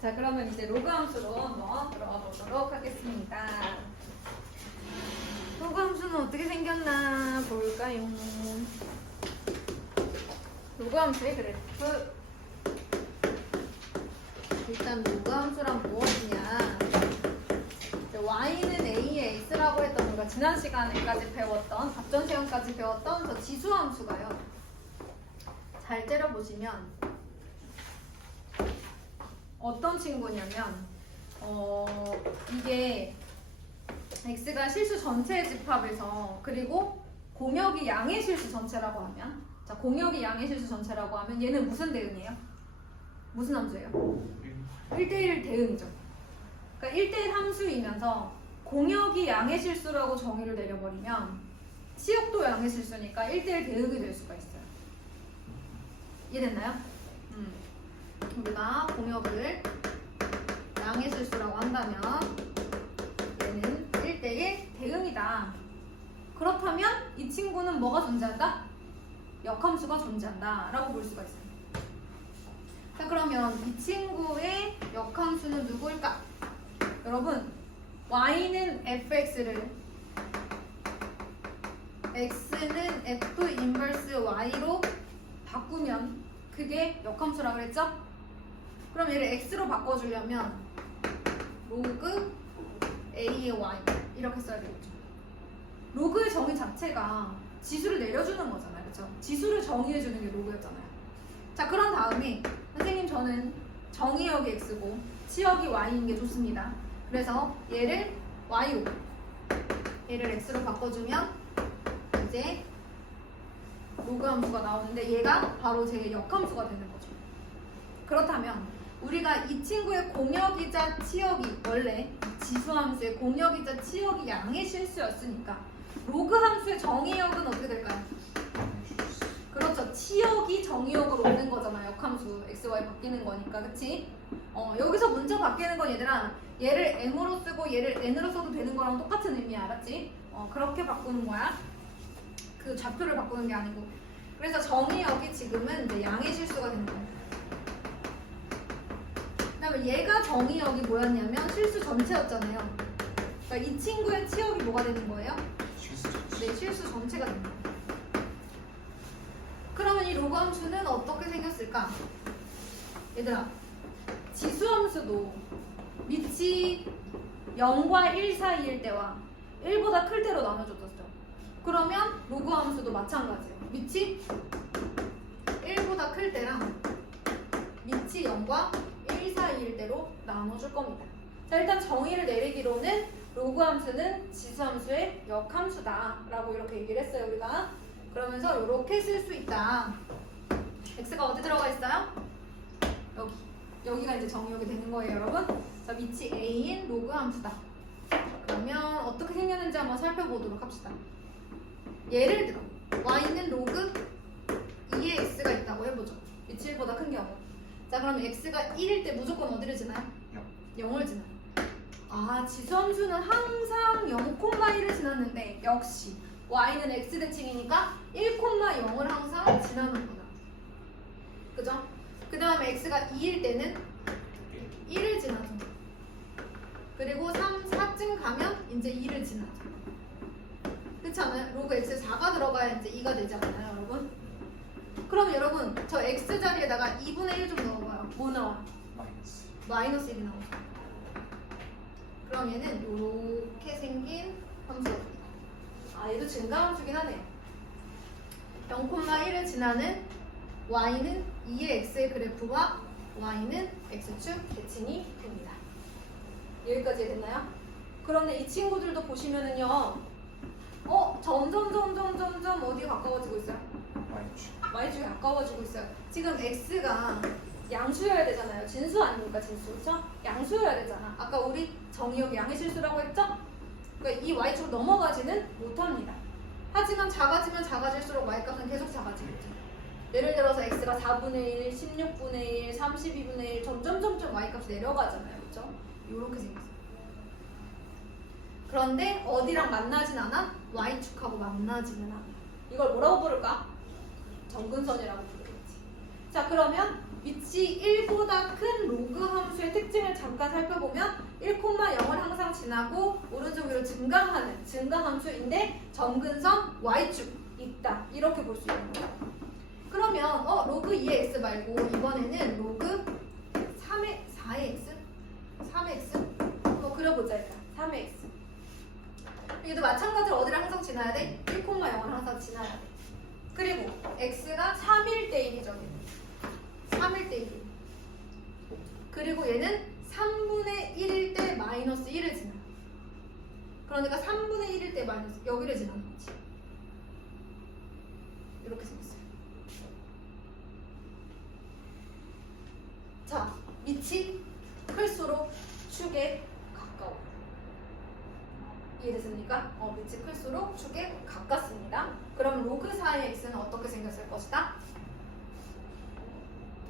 자, 그러면 이제 로그 함수로 한번 들어가 보도록 하겠습니다. 로그 함수는 어떻게 생겼나 볼까요? 로그 함수의 그래프. 일단 로그 함수란 무엇이냐? y는 a의 x라고 했던 우리가 지난 시간에까지 배웠던 앞전 시간까지 배웠던 저 지수 함수가요. 잘 째려보시면 어떤 친구냐면 어 이게 x가 실수 전체의 집합에서 그리고 공역이 양의 실수 전체라고 하면 자 공역이 양의 실수 전체라고 하면 얘는 무슨 대응이에요? 무슨 함수예요? 1대1 대응이죠. 그러니까 1대1 함수이면서 공역이 양의 실수라고 정의를 내려버리면 치역도 양의 실수니까 1대1 대응이 될 수가 있어요. 이해됐나요? 음. 우리가 공역을 양의 실수라고 한다면 얘는 1대1 대응이다. 그렇다면 이 친구는 뭐가 존재한다? 역함수가 존재한다. 라고 볼 수가 있어요. 자, 그러면 이 친구의 역함수는 누구일까? 여러분, y는 fx를 x는 f 인버스 y로 바꾸면 그게 역함수라 그랬죠? 그럼 얘를 x로 바꿔주려면 로그 a의 y 이렇게 써야 되겠죠. 로그의 정의 자체가 지수를 내려주는 거잖아요, 그렇죠? 지수를 정의해주는 게 로그였잖아요. 자, 그런 다음에 선생님 저는 정의역이 x고 치역이 y인 게 좋습니다. 그래서 얘를 y로 얘를 x로 바꿔주면 이제 로그 함수가 나오는데 얘가 바로 제 역함수가 되는 거죠. 그렇다면 우리가 이 친구의 공역이자 치역이 원래 지수 함수의 공역이자 치역이 양의 실수였으니까 로그 함수의 정의역은 어떻게 될까요? 그렇죠. 치역이 정의역으로 오는 거잖아요. 역함수 x, y 바뀌는 거니까, 그치? 어, 여기서 문자 바뀌는 건 얘들아 얘를 m으로 쓰고 얘를 n으로 써도 되는 거랑 똑같은 의미야, 알았지? 어, 그렇게 바꾸는 거야. 그 좌표를 바꾸는 게 아니고. 그래서 정의역이 지금은 이제 양의 실수가 되는 거야. 그다음에 얘가 정의역이 뭐였냐면 실수 전체였잖아요. 그러니까 이 친구의 치역이 뭐가 되는 거예요? 네, 실수 전체가 되는 거예요. 그러면 이 로그 함수는 어떻게 생겼을까? 얘들아, 지수 함수도 밑이 0과 1 사이일 때와 1보다 클 때로 나눠줬었죠. 그러면 로그 함수도 마찬가지예요. 밑이 1보다 클 때랑 밑이 0과 1 사이일 때로 나눠줄 겁니다. 자, 일단 정의를 내리기로는 로그 함수는 지수 함수의 역함수다 라고 이렇게 얘기를 했어요, 우리가. 그러면서 이렇게 쓸 수 있다. x가 어디 들어가 있어요? 여기. 여기가 이제 정의역이 되는 거예요, 여러분. 자, 밑이 a인 로그 함수다. 그러면 어떻게 생겼는지 한번 살펴보도록 합시다. 예를 들어 y는 로그 2의 x가 있다고 해보죠. 밑이 1보다 큰 경우. 자, 그럼 x가 1일 때 무조건 어디를 지나요? 0 을 지나요. 아, 지수함수는 항상 0,1을 지났는데 역시 y는 x 대칭이니까 1,0을 항상 지나는구나. 그죠? 그 다음에 x가 2일 때는 1을 지나죠. 그리고 3, 4쯤 가면 이제 2를 지나죠. 그렇지 않아요? 로그 x 4가 들어가야 이제 2가 되지 않나요, 여러분? 그럼 여러분, 저 x 자리에다가 2분의 1 좀 넣어봐요. 뭐 나와? 마이너스 1이 나오죠. 그럼 얘는 이렇게 생긴 됩니다. 아, 얘도 증가함수긴 하네요. 0,1을 지나는 y는 2의 x의 그래프와 y는 x축 대칭이 됩니다. 여기까지 됐나요? 그런데 이 친구들도 보시면은요, 어, 점점, 점점, 점점 어디에 가까워지고 있어요? Y축에 가까워지고 있어요. 지금 x가 양수여야 되잖아요. 진수 아닙니까, 진수. 그쵸? 양수여야 되잖아. 아까 우리 정의역 양의 실수라고 했죠? 그러니까 이 y축으로 넘어가지는 못합니다. 하지만 작아지면 작아질수록 y값은 계속 작아지겠죠. 예를 들어서 x가 4분의 1, 16분의 1, 32분의 1 점점 점점 y값이 내려가잖아요. 그렇죠? 이렇게 생겼어요. 그런데 어디랑 만나진 않아? y축하고 만나지는 않아. 이걸 뭐라고 부를까? 정근선이라고 부르겠지. 자 그러면 위치 1보다 큰 로그 함수의 특징 특징을 잠깐 살펴보면 1,0을 항상 지나고 오른쪽 위로 증가하는 증가함수인데 점근선 y축 있다 이렇게 볼 수 있는 거야. 그러면 어 로그 2의 x 말고 이번에는 로그 3의 4의 x 3의 x 뭐 그려보자 일단 3의 x 여기도 마찬가지로 어디를 항상 지나야 돼? 1,0을 항상 지나야 돼. 그리고 x가 3일 때 1이죠. 3일 때 1. 그리고 얘는 3분의 1일 때 마이너스 1을 지나. 그러니까 3분의 1일 때 마이너스 여기를 지나는 거지. 이렇게 생겼어요. 자, 밑이 클수록 축에 가까워. 이해됐습니까? 어, 밑이 클수록 축에 가깝습니다. 그럼 로그 4의 x는 어떻게 생겼을 것이다?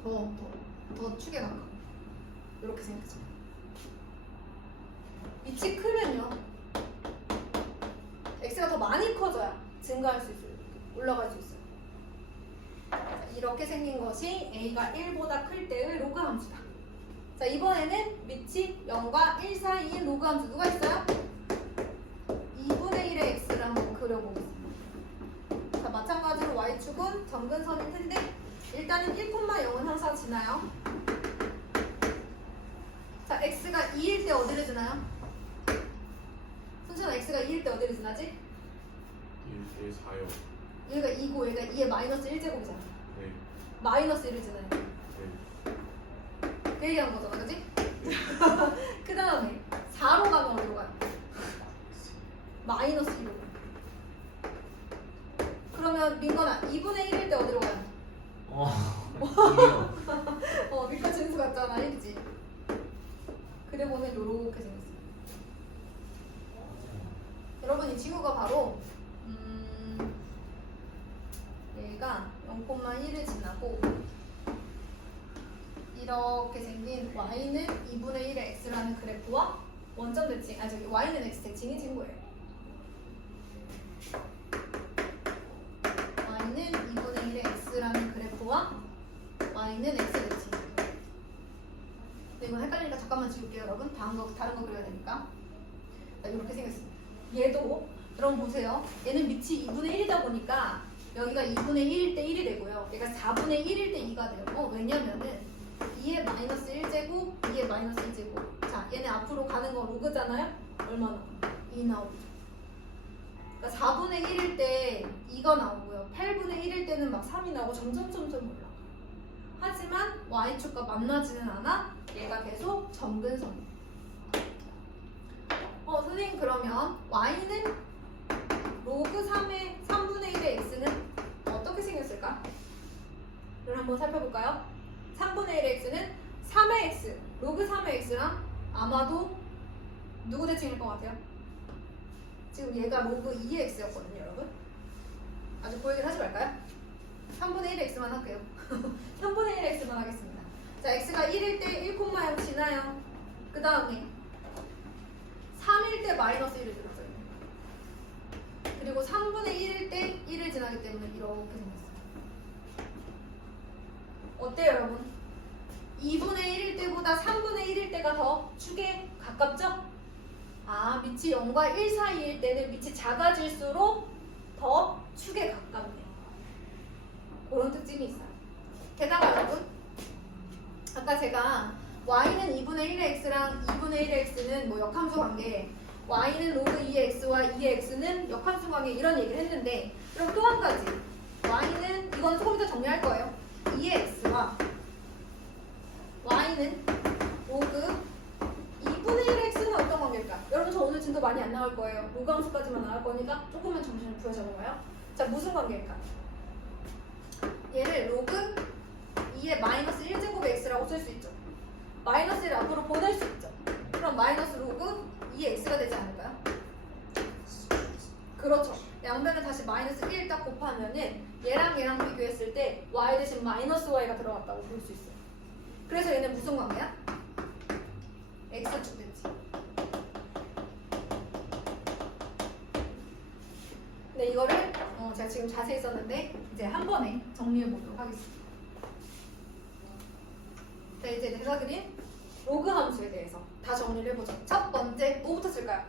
더, 더, 더 축에 가까워. 이렇게 생겼죠. 밑이 크면요. x가 더 많이 커져야 증가할 수 있어요. 올라갈 수 있어요. 자, 이렇게 생긴 것이 a가 1보다 클 때의 로그 함수다. 자, 이번에는 밑이 0과 1 사이인 로그 함수 누가 있어요? 2분의 1의 x를 한번 그려보겠습니다. 자, 마찬가지로 y축은 점근선일 텐데 일단은 1,0은 항상 지나요. 자, x가 2일 때 어디를 지나요? 순천아 x가 2일 때 어디를 지나지? 1, 1, 4요. 얘가 2고 얘가 2의 마이너스 1제곱이잖아. 네. 마이너스 1을 지나요. 네. 그 얘기하는 거잖아, 그지? 그 다음에 4로 가면 어디로 가요? 마이너스 1로 그러면 민건아 2분의 1일 때 어디로 가요? 어. 이요. 어, 밑과 진수 같잖아, 1이지? 그래 보면 요렇게 생겼어요. 여러분 이 친구가 바로 음, 얘가 0,1을 지나고 이렇게 생긴 y는 2분의 1의 x라는 그래프와 원점 대칭, 아 저기 y는 x 대칭이 친구예요. y는 2분의 1의 x라는 그래프와 y는 x 대칭. 근데 이거 헷갈리니까 잠깐만 지울게요, 여러분. 다른 거 다른 거 그려야 되니까. 자, 이렇게 생겼습니다. 얘도 여러분 보세요. 얘는 밑이 2분의 1이다 보니까 여기가 2분의 1일 때 1이 되고요. 얘가 4분의 1일 때 2가 돼요. 어, 왜냐면은 2의 마이너스 1제곱, 2의 마이너스 1제곱. 자, 얘네 앞으로 가는 거 로그잖아요? 얼마나? 2 나오죠. 그러니까 4분의 1일 때 2가 나오고요. 8분의 1일 때는 막 3이 나오고 점점 점점 올라. 하지만 y축과 만나지는 않아. 얘가 계속 점근선이에요. 어, 선생님 그러면 y는 로그 3의 3분의 1의 x는 어떻게 생겼을까? 를 한번 살펴볼까요? 3분의 1의 x는 3의 x, 로그 3의 x랑 아마도 누구 대칭일 것 같아요? 지금 얘가 로그 2의 x였거든요, 여러분. 아주 보이긴 하지 말까요? 3분의 1의 x만 할게요. 3분의 1의 x만 하겠습니다. 자, x가 1일 때 1,0 지나요. 그 다음에 3일 때 마이너스 1을 들었어요. 그리고 3분의 1일 때 1을 지나기 때문에 이렇게 생겼어요. 어때요, 여러분? 2분의 1일 때보다 3분의 1일 때가 더 축에 가깝죠? 아, 밑이 0과 1 사이일 때는 밑이 작아질수록 더 축에 가깝네요. 그런 특징이 있어요. 게다가 여러분, 아까 제가 y는 2분의 1의 x랑 2분의 1의 x는 뭐 역함수 관계, y는 로그 2의 x와 2의 x는 역함수 관계 이런 얘기를 했는데 그럼 또 한 가지 y는 이건 조금 이따 정리할 거예요. 2의 x와 y는 로그 2분의 1의 x는 어떤 관계일까? 여러분 저 오늘 진도 많이 안 나올 거예요. 로그 함수까지만 나올 거니까 조금만 정신을 부여 적어봐요. 자 무슨 관계일까? 얘를 로그 2의 마이너스 1제곱의 x라고 쓸 수 있죠. 마이너스를 앞으로 보낼 수 있죠. 그럼 마이너스 로그 2의 x가 되지 않을까요? 그렇죠. 양변을 다시 마이너스 1 딱 곱하면은 얘랑 얘랑 비교했을 때 y 대신 마이너스 y가 들어갔다고 볼 수 있어요. 그래서 얘는 무슨 관계야? x축 됐지. 근데 이거를 어, 제가 지금 자세히 썼는데 이제 한 번에 정리해 보도록 하겠습니다. 자 이제 내가 그린 로그 함수에 대해서 다 정리를 해보죠. 첫 번째 뭐부터 쓸까요?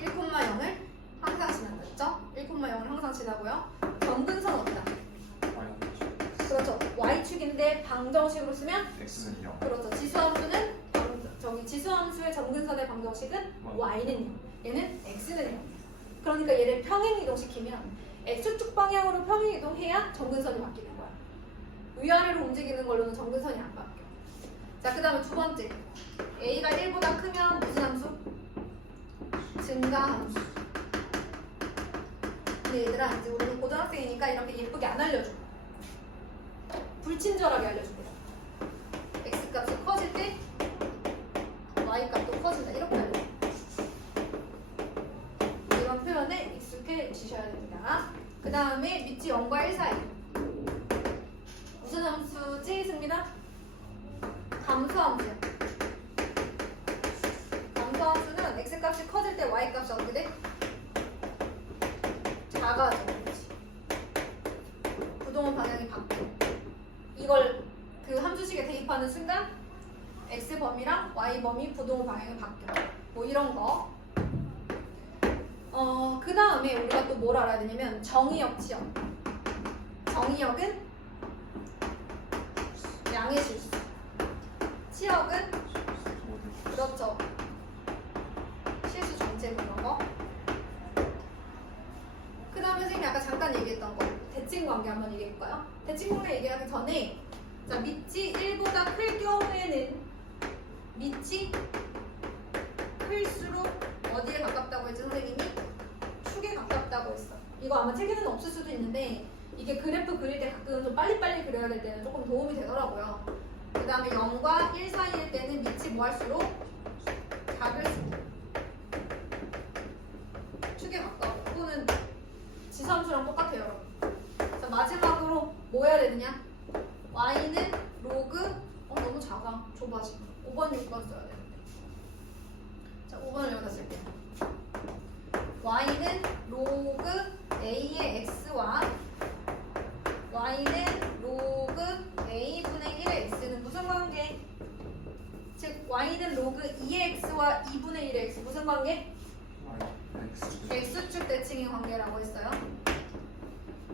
1,0을 항상 지난다죠? 1,0을 항상 지나고요. 점근선 없다. 그렇죠. y축인데 방정식으로 쓰면 x는 0 그렇죠. 지수함수는 방- 저기 지수함수의 점근선의 방정식은 y는 0, 얘는 x는 0. 그러니까 얘를 평행 이동시키면 x축 방향으로 평행 이동해야 점근선이 바뀌는 거야. 위아래로 움직이는 걸로는 점근선이 안 바뀌어. 자, 그 다음에 두 번째. a가 1보다 크면 무슨 함수? 증가함수. 근데 얘들아, 이제 우리는 고등학생이니까 이렇게 예쁘게 안 알려줘. 불친절하게 알려줍니다. x 값이 커질 때 y 값도 커진다. 이렇게 알려줘. 이런 익숙해지셔야 됩니다. 그 다음에 밑이 0과 1 사이. 무슨 함수지, 승민아? 감소함수야. 감소함수는 x 값이 커질 때 y 값이 어떻게 돼? 작아져. 그렇지. 부동원 방향이 바뀌어. 이걸 그 함수식에 대입하는 순간 x 범위랑 y 범위 부동호 방향이 바뀌어. 뭐 이런 거. 다음에 우리가 또 뭘 알아야 되냐면 정의역, 치역. 정의역은 양의 실수. 치역은 그렇죠. 실수 전체 그런 거. 그 다음에 선생님이 아까 잠깐 얘기했던 거. 대칭 관계 한번 얘기해볼까요? 대칭 관계 얘기하기 전에 자, 밑이 1보다 클 경우에는 밑이 클수록 어디에 가깝다고 했지 선생님이? 가깝다고 했어. 이거 아마 책에는 없을 수도 있는데 이게 그래프 그릴 때 가끔 좀 빨리빨리 그려야 될 때는 조금 도움이 되더라고요. 그 다음에 0과 1 사이일 때는 밑이 뭐 할수록 작을수록 축에 가까워. 그거는 지수함수랑 똑같아요. 자, 마지막으로 뭐 해야 되느냐? y는 로그 어 너무 작아 좁아 지금 5번 6번 써야 되는데 자 5번을 여기다 쓸게요 y는 로그 a의 x와 y는 로그 a분의 1의 x는 무슨 관계? 즉 y는 로그 2의 x와 2분의 1의 x 무슨 관계? x축 대칭의 관계라고 했어요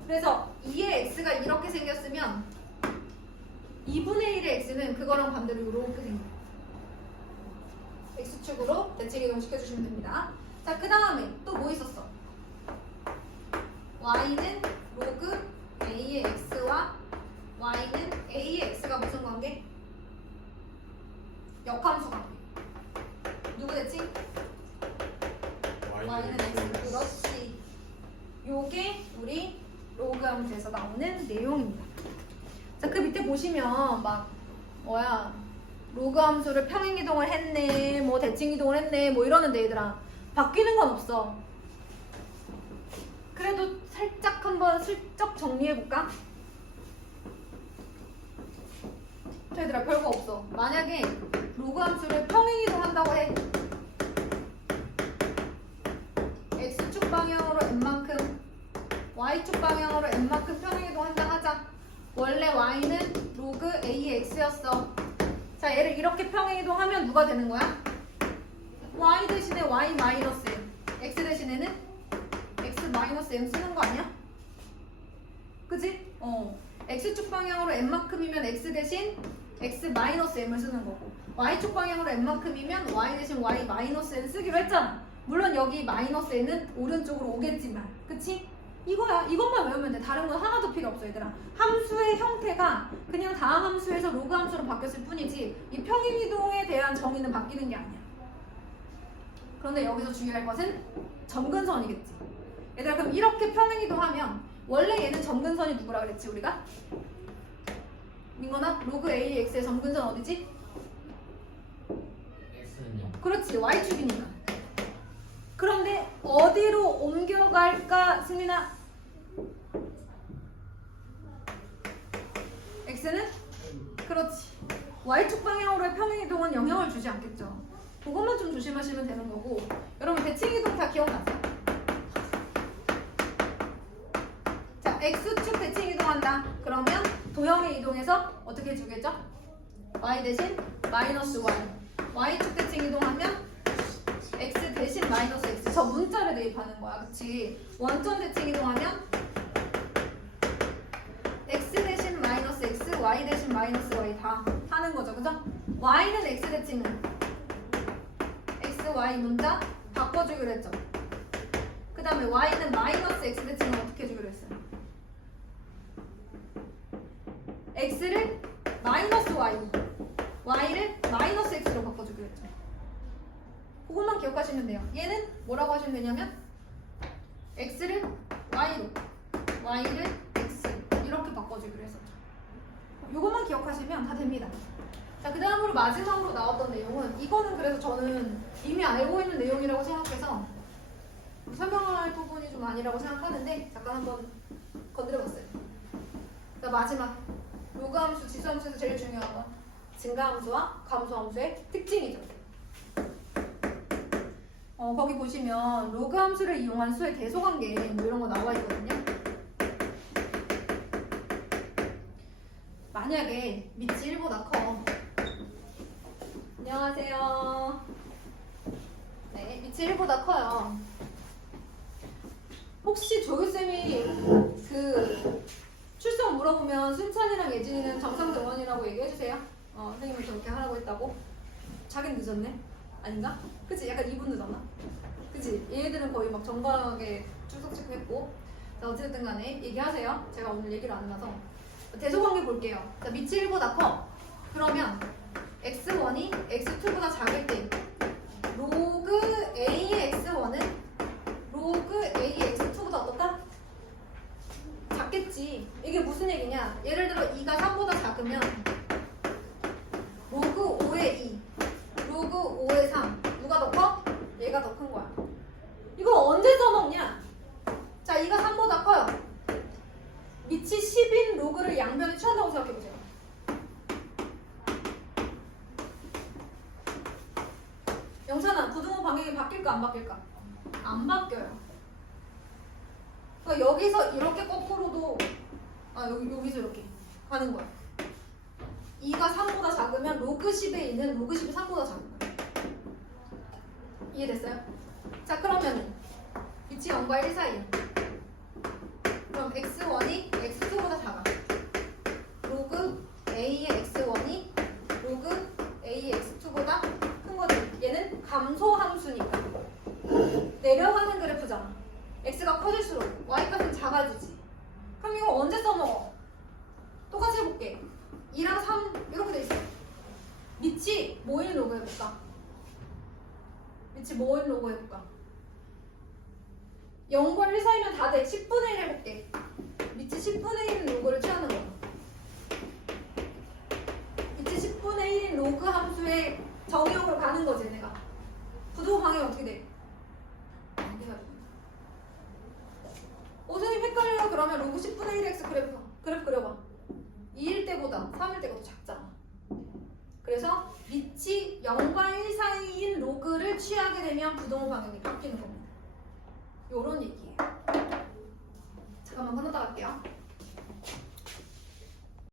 그래서 2의 x가 이렇게 생겼으면 2분의 1의 x는 그거랑 반대로 이렇게 생겨요. x축으로 대칭 이동 시켜주시면 됩니다. 자, 그 다음에 또 뭐 있었어? y는 로그 a의 x와 y는 a의 x가 무슨 관계? 역함수 관계. 누구 대칭? y는 x. 그렇지. 요게 우리 로그 함수에서 나오는 내용입니다. 자, 그 밑에 보시면 막 뭐야 로그 함수를 평행 이동을 했네, 뭐 대칭 이동을 했네, 뭐 이러는데 얘들아 바뀌는 건 없어. 그래도 살짝 한번 슬쩍 정리해 볼까? 자, 얘들아 별거 없어. 만약에 로그 함수를 평행 이동 한다고 해. x축 방향으로 n만큼, y축 방향으로 n만큼 평행 이동 한다 하자. 원래 y는 로그 a의 x였어. 자, 얘를 이렇게 평행 이동하면 누가 되는 거야? Y 대신에 y 마이너스 m. x 대신에는 x 마이너스 m 쓰는 거 아니야? 그지? 어. x축 방향으로 n만큼이면 x 대신 x 마이너스 m을 쓰는 거고 y축 방향으로 n만큼이면 y 대신 y 마이너스 n 쓰기로 했잖아. 물론 여기 마이너스 n은 오른쪽으로 오겠지만, 그치? 이거야. 이것만 외우면 돼. 다른 건 하나도 필요 없어, 얘들아. 함수의 형태가 그냥 다음 함수에서 로그 함수로 바뀌었을 뿐이지 이 평행 이동에 대한 정의는 바뀌는 게 아니야. 그런데 여기서 주의할 것은 점근선이겠지. 얘들아 그럼 이렇게 평행 이동하면 원래 얘는 점근선이 누구라 그랬지 우리가? 민건아 로그 AX의 점근선 어디지? x는요? 그렇지 Y축이니까. 그런데 어디로 옮겨갈까 승민아? X는? 그렇지. Y축 방향으로의 평행 이동은 영향을 주지 않겠죠. 그것만 좀 조심하시면 되는 거고. 여러분 대칭 이동 다 기억나죠? 자, X축 대칭 이동한다. 그러면 도형의 이동에서 어떻게 해주겠죠? y 대신 마이너스 y y축 대칭 이동하면 x 대신 마이너스 x 저 문자를 대입하는 거야 그치 원점 대칭 이동하면 x 대신 마이너스 x y 대신 마이너스 y 다 하는 거죠 그죠? y는 x 대칭 은 x y 문자 바꿔주기로 했죠. 그 다음에 y는 마이너스 x 대칭은 어떻게 해주기로 했어요? x를 마이너스 y y를 마이너스 x로 바꿔주기로 했죠. 그것만 기억하시면 돼요. 얘는 뭐라고 하시면 되냐면 x를 y로 y를 x 이렇게 바꿔주기로 했었죠 이것만 기억하시면 다 됩니다 자, 그 다음으로 마지막으로 나왔던 내용은 이거는 그래서 저는 이미 알고 있는 내용이라고 생각해서 설명할 부분이 좀 아니라고 생각하는데 잠깐 한번 건드려봤어요. 자, 마지막 요가함수, 지수함수에서 제일 중요한 건 증가함수와 감소함수의 특징이죠. 어, 거기 보시면 로그 함수를 이용한 수의 대소관계 뭐 이런 거 나와 있거든요. 만약에 밑이 1보다 커. 안녕하세요. 네, 밑이 1보다 커요. 혹시 조교쌤이 그 출석 물어보면 순찬이랑 예진이는 정상정원이라고 얘기해주세요. 어, 선생님이 저렇게 하라고 했다고. 자긴 늦었네? 아닌가? 그치? 약간 2분 늦었나? 그치? 얘네들은 거의 막 정강하게 출석 체크했고. 자, 어쨌든 간에 얘기하세요. 제가 오늘 얘기를 안 해서. 대소관계 볼게요. 자, 밑이 1보다 커. 그러면 x1이 x2보다 작을 때 로그 ax1은 로그 ax2보다 어떨까? 작겠지. 이게 무슨 얘기냐? 예를 들어 2가 3보다 작으면 로그 5의 2, 로그 5의 3 누가 더 커? 얘가 더 큰 거야. 이거 언제 써먹냐? 자, 2가 3보다 커요. 밑이 10인 로그를 양변에 취한다고 생각해보세요. 영찬아, 부등호 방향이 바뀔까 안 바뀔까? 안 바뀌어요. 그러니까 여기서 이렇게 거꾸로도 아 여기 여기서 이렇게 가는 거야. 2가 3보다 작으면 로그 10에 있는 로그 10이 3보다 작은 거야. 이해됐어요? 자 그러면은 위치 0과 1 사이야. 그럼 x1이 x2보다 작아. 로그 a의 x1이 로그 a의 x2보다 큰 거지. 얘는 감소 함수니까. 내려가는 그래프잖아. x가 커질수록 y 값은 작아지지. 그럼 이거 언제 써먹어? 똑같이 해볼게. 2랑 3 이렇게 돼 있어. 밑이 모인 로그 해볼까? 밑이 모인 로그 해볼까? 0과 1 사이면 다 돼. 10분의 1 해볼게. 밑이 10분의 1인 로그를 취하는 거야. 밑이 10분의 1인 로그 함수의 정의역으로 가는 거지, 내가. 부도 방향이 어떻게 돼? 여기가 돼. 어, 선생님 헷갈려요. 그러면 로그 10분의 1x 그래프, 그래프 그려봐. 2일 때보다 3일 때가 더 작잖아. 그래서 밑이 0과 1 사이인 로그를 취하게 되면 부동호 방향이 바뀌는 겁니다. 요런 얘기예요. 잠깐만 끊었다 갈게요.